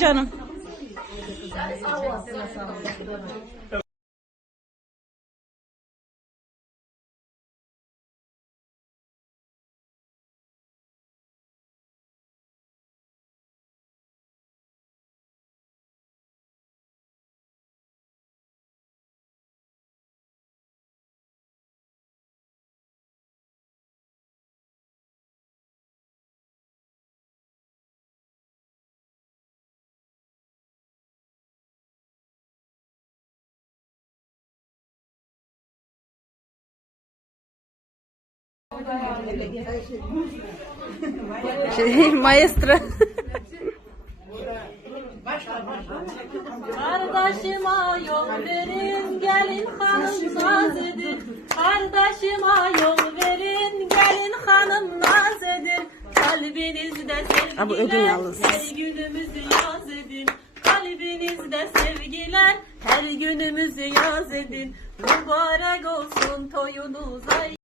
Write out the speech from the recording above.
Canım. Şey, maestro. Kardeşime yol verin gelin hanım naz edin. Kardeşime yol verin gelin hanım naz edin. Kalbinizde sevgiler her günümüzü yaz edin. Kalbinizde sevgiler her günümüzü yaz edin. Mübarek olsun toyunuz ay